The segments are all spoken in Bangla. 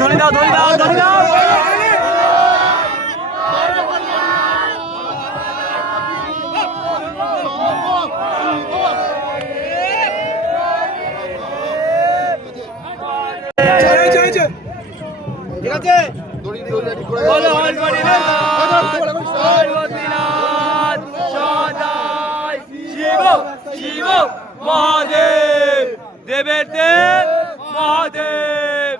ধরে দাও ধরে দাও ধরে দাও ঠিক আছে শিব মহাদেব দেবের দেব মহাদেব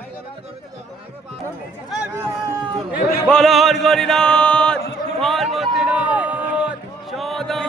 বল হর গরিনাথ পার্বতীনাথ সদাই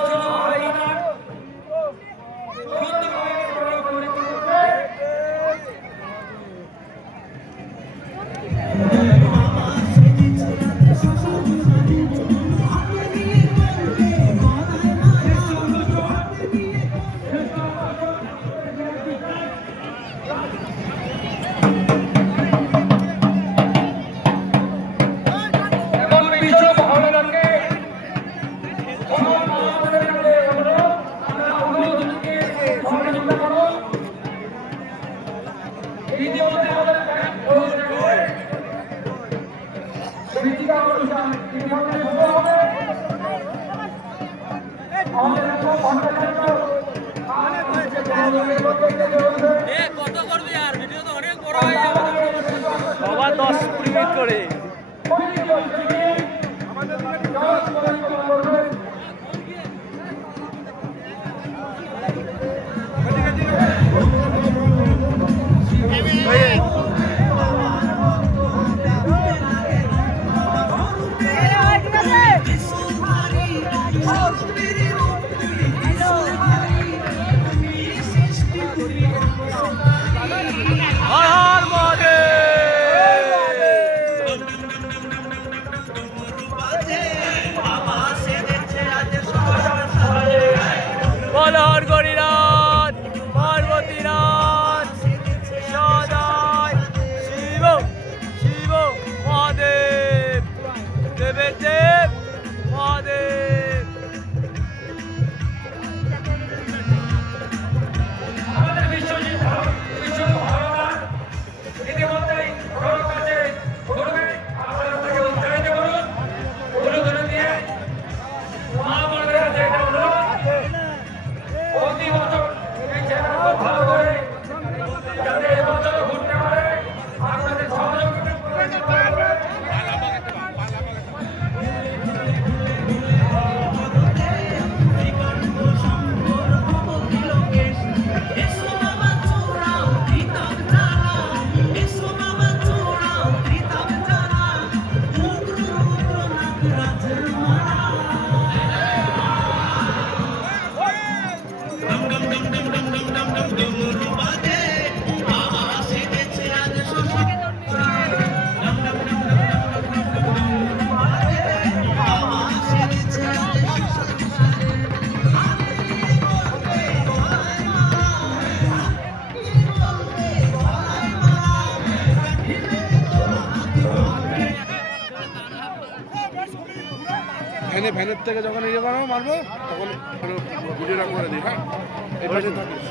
কত করবি আর ভিডিও তো অনেক বড় হয়ে যাবে সবার 10-20 মিনিট করে ভ্যানের থেকে যখন ইয়ে বানাবো মারবো তখন ভিডিওটা করে দিই। হ্যাঁ এটা থাকিস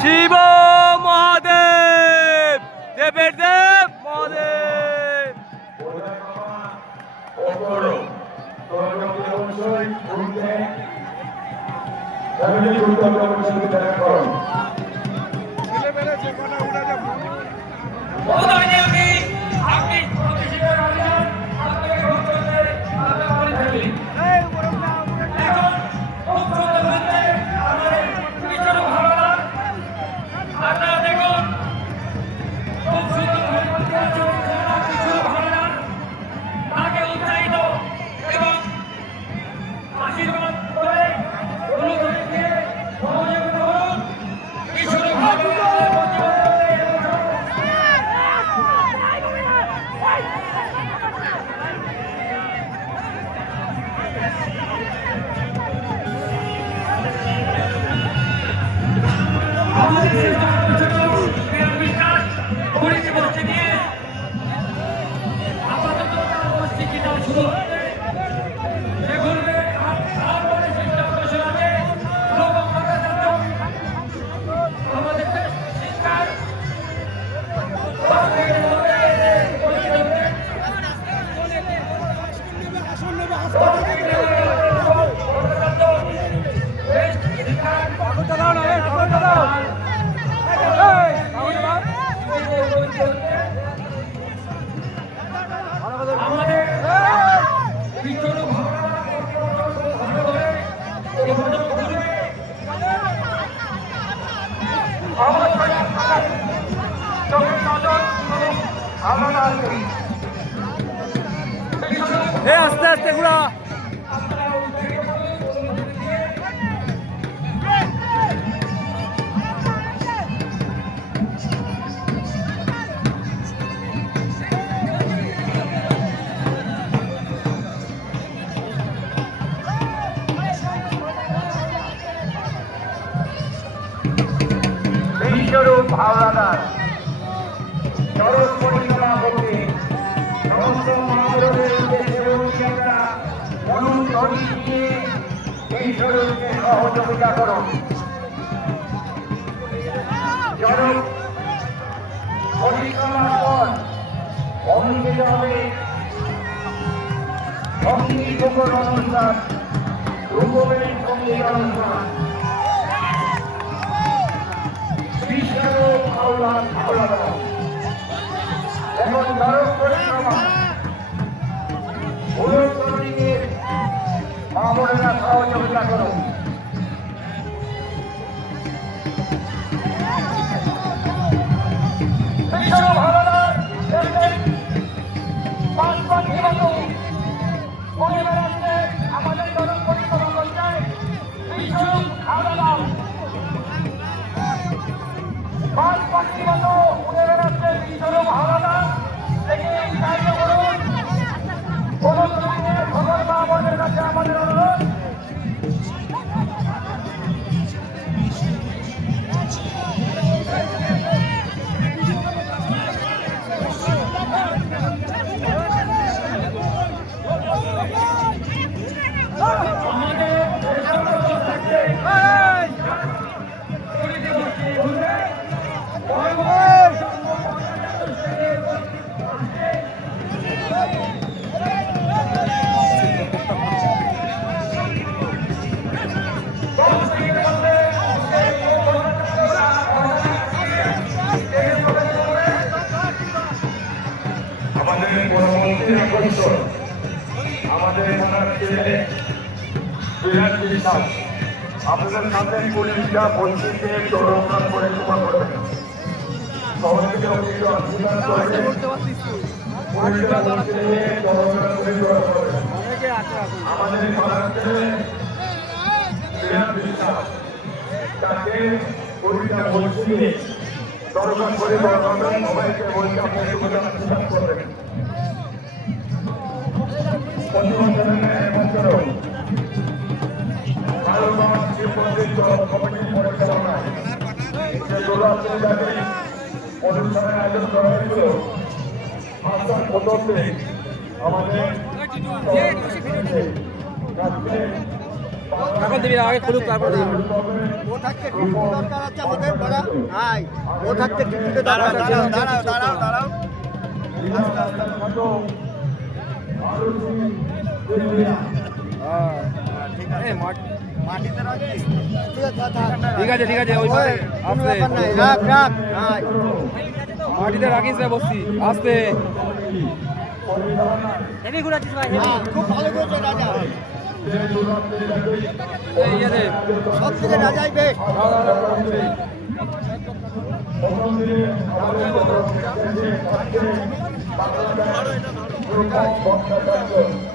শিব মহাদেব দেবের দেব মহাদেব আস্তে আস্তে ঘুরা বিশ্বরূপ হাওলাদার চরক পরিক্রমা করতে সমস্ত মহাপুরুষের উদ্দেশ্যে বলছি আমরা অনুধ্বনি দিয়ে বিশ্বরূপকে সহযোগিতা করুন। চরক পরিক্রমার পর অনুষ্ঠিত হবে সঙ্গীত গোপন অনুষ্ঠান, রূপবেশ সঙ্গীত অনুষ্ঠান। বিশ্বরূপ হাওলাদার এখন চরক পরিক্রমা অনুধ্বনির মামুনেরা সহযোগিতা করুন। বিশ্বরূপ হাওলাদার আমাদের চরক পরিক্রমা করছে বিশ্বরূপ হাওলাদার পাঁচ পাখির মতো উড়ে বেড়াচ্ছে বিশ্বরূপ হাওলাদার থেকে সাহায্য করুন। কোন ধরনের খবর বা আমাদের কাছে আমাদের অনুরোধ। আমাদের পরবর্তী আকর্ষণ আমাদের থানার ছেলে আপনাদের সামনে পুলিশরা পশ্চিমকে চরমনাথ পরিক্রমা করবেন। শহর থেকে পুলিশরা পশ্চিমকে চরমনাথ পরিক্রমা করবেন। আমাদের থানার ছেলে তাকে পুলিশরা পশ্চিমে চরমনাথ পরিক্রমা করবেন। সবাইকে বলছি আপনি সুবিধা করবেন। অনুষ্ঠানের আয়োজন করা হয়েছিল আমাদের আগে খুলুক তারপর ও থাকতে দরকার আছে আমাদের বড়া হাই ও থাকতে টিকিটে দাঁড়াও দাঁড়াও দাঁড়াও দাঁড়াও ঠিক আছে ঠিক আছে ওই আস্তে রাখ রাখ হাই মাটিতে রাখিস রে বসছি আস্তে হেভি ঘুরাচ্ছিস ভাই খুব ভালো করেছে রাজা এই ইয়ে সব থেকে রাজাই বেশ আমাদের